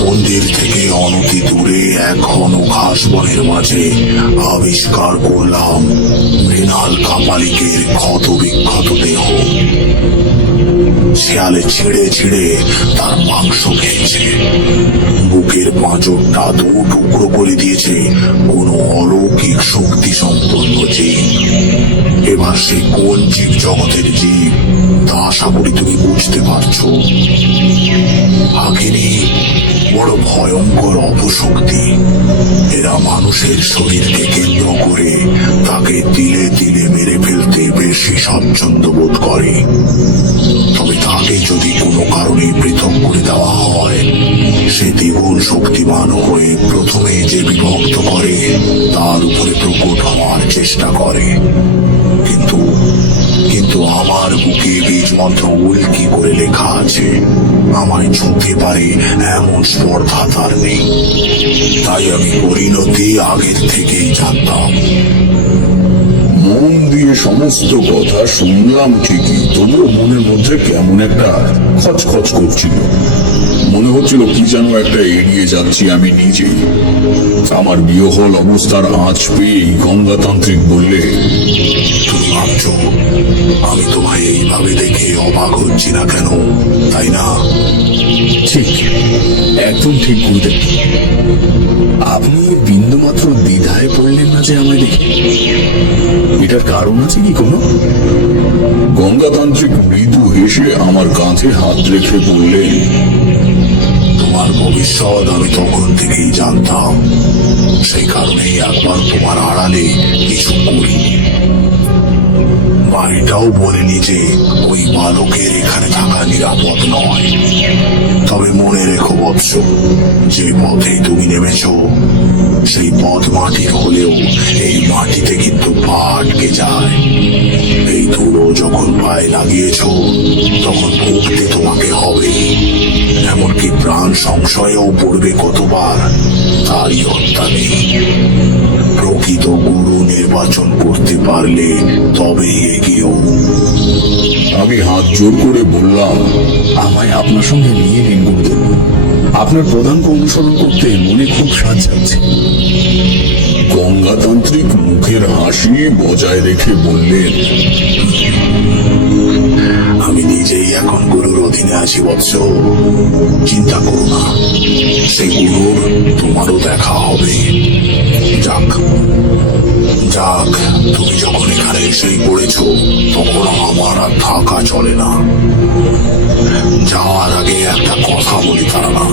মন্দির থেকে অনতি দূরে এক ঘন ঘাস বনের মাঝে আবিষ্কার করলাম মৃণাল কাপালিকের ক্ষত বিক্ষত দেহ। শিয়ালে ছিঁড়ে ছিঁড়ে তার মাংস খেয়েছে, বুকের পাঁজরটা দু টুকরো করে দিয়েছে কোন অলৌকিক শক্তি সম্পন্ন জীব। এবার সে কোন জীব জগতের জীব তা আশা করি তুমি বুঝতে পারছো। আখেরি বড় ভয়ঙ্কর অপশক্তি। এরা মানুষের শরীরকে কেন্দ্র করে তাকে তিলে তিলে মেরে ফেলতে বেশি স্বচ্ছন্দ বোধ করে। তবে তাকে যদি কোনো কারণে পৃথক করে দেওয়া হয়, সে দ্বিগুণ শক্তিমান হয়ে প্রথমে যে বিভক্ত করে তার উপরে প্রকট হওয়ার চেষ্টা করে। কিন্তু কিন্তু আমার বুকে বীজ মন্ত্র উল্কি করে লেখা আছে, আমায় ছুঁতে পারে এমন স্পর্ধা তার নেই। তাই আমি পরিণতি আগের থেকেই জানতাম। মন দিয়ে সমস্ত কথা শুনলাম ঠিকই, তবুও মনের মধ্যে কেমন একটা খচখচ করছিল। মনে হচ্ছিল কি যেন একটা এড়িয়ে যাচ্ছি আমি নিজেই। আমার বিহল অবস্থার আঁচ পেয়েই গঙ্গাতান্ত্রিক বললে, তুমি ভাবছো আমি তোমায় এইভাবে দেখে অবাক হচ্ছি না কেন, তাই না? ঠিক, একদম ঠিক গুরুদেব। আপনি বিন্দুমাত্র দ্বিধায় পড়লেন না যে আমায় দেখে? এটার কারণ আছে কি কোনো? গঙ্গাতান্ত্রিক মৃদু হেসে আমার কাঁধে হাত রেখে বললেন, তোমার ভবিষ্যৎ আমি তখন থেকেই জানতাম। সেই কারণেই একবার তোমার আড়ালে কিছু করিনি। বাড়িটাও বলিনি যে ওই বালকের এখানে থাকা নিরাপদ নয়। তবে মনে রেখো বৎস, যে পথে তুমি নেমেছ সেই পথ মাটির হলেও এই মাটিতে কিন্তু পা আটকে যায়। এই ধুলো যখন পায়ে লাগিয়েছ তখন ভুগতে তোমাকে হবে, এমনকি প্রাণ সংশয়েও পড়বে কতবার, তারই হত্যা নেই। প্রকৃত গুরু নির্বাচন করতে পারলে তবেই এগিয়েও। আমি হাত জোর করে বললাম, আমায় আপনার সঙ্গে নিয়ে নিন গুরুদেব। আপনার প্রধানকে অনুসরণ করতে মনে খুব স্বাদ যাচ্ছে। গঙ্গাতান্ত্রিক মুখের হাসি বজায় রেখে বললেন, আমি নিজেই এখন গুরুর অধীনে আছি বৎস, চিন্তা করো না। সেই গুরুর তোমারও দেখা হবে। যাক যাক, তুমি যখন এখানে এসেই পড়েছ তখন আমার আর থাকা চলে না। যাওয়ার আগে একটা কথা বলি তারানাথ।